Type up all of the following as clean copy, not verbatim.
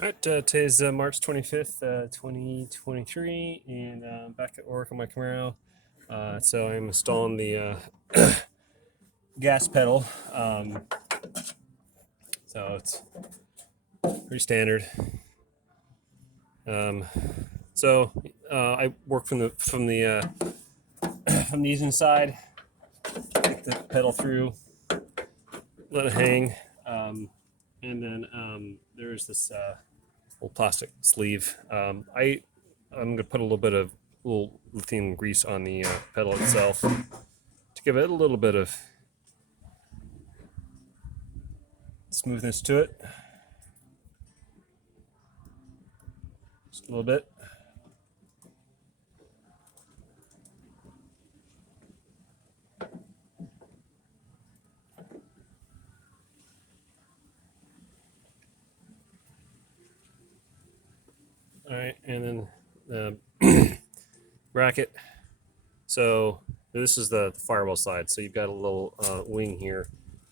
All right, today's March 25th, 2023, and I'm back at work on my Camaro. So I'm installing the gas pedal. So it's pretty standard. Um, I work from the inside, take the pedal through, let it hang, and then there's this little plastic sleeve. I'm gonna put a little lithium grease on the pedal itself to give it a little bit of smoothness to it, just a little bit. All right, and then the bracket. So this is the firewall side. So you've got a little wing here.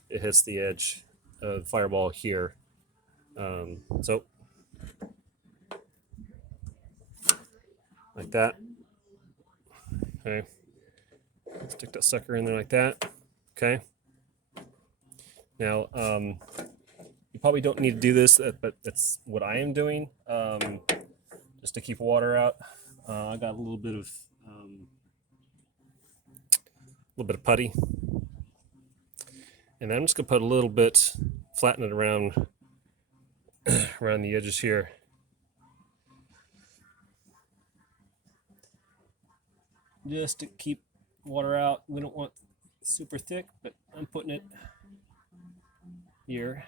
It hits the edge of the firewall here. So like that. Okay. Stick that sucker in there like that. Okay. Now, you probably don't need to do this, but that's what I am doing, just to keep water out. I got a little bit of putty, and I'm just gonna put a little bit, flatten it around around the edges here. Just to keep water out. We don't want super thick, but I'm putting it here.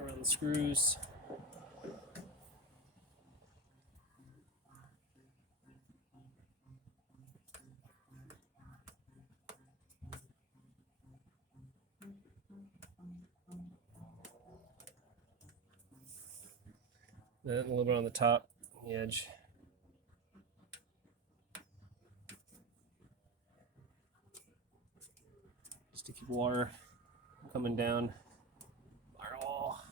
Around the screws. Then a little bit on the top, the edge. Just to keep water coming down our wall.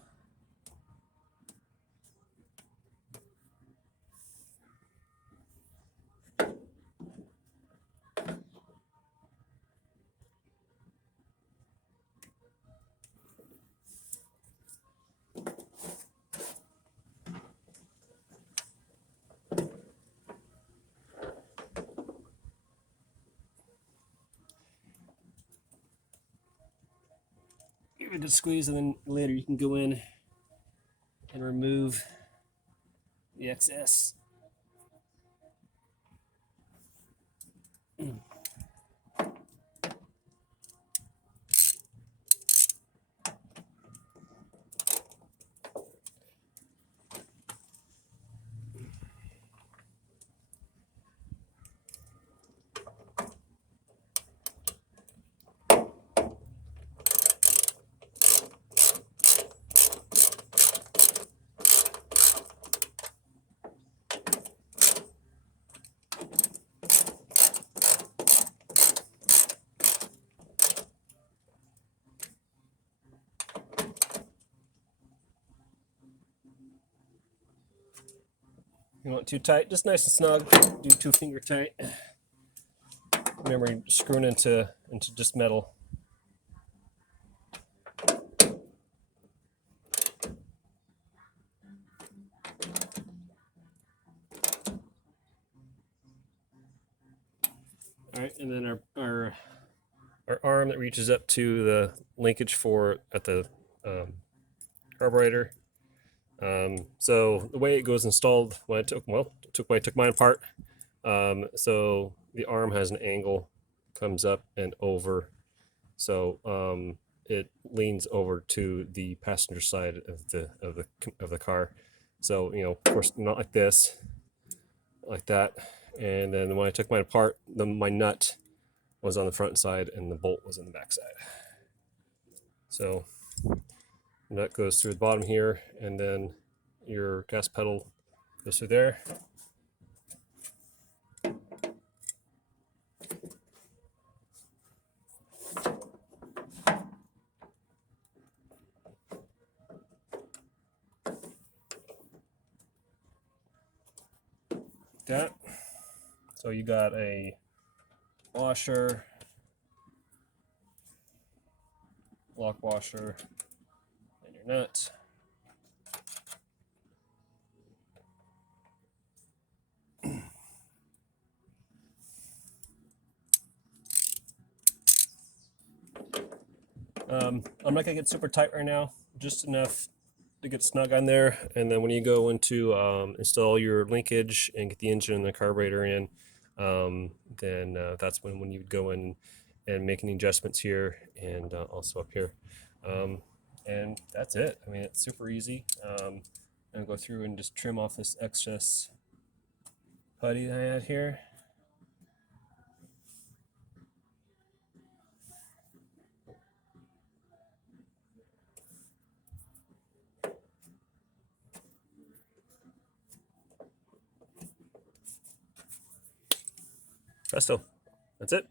Give it a good squeeze, and then later you can go in and remove the excess. You want too tight, just nice and snug. Do 2-finger tight. Remember, you're screwing into just metal. All right, and then our arm that reaches up to the linkage for at the carburetor. So the way it goes installed when I took mine apart. So the arm has an angle, comes up and over, so it leans over to the passenger side of the car. So of course, not like this, like that. And then when I took mine apart, my nut was on the front side and the bolt was on the back side. So the nut goes through the bottom here, and then your gas pedal goes through there. that. So you got a washer, lock washer, and your nut. I'm not gonna get super tight right now, just enough to get snug on there. And then when you go into install your linkage and get the engine and the carburetor in, then that's when you would go in and make any adjustments here and also up here. And that's it. I mean, it's super easy. I'll go through and just trim off this excess putty that I had here. Presto. That's it.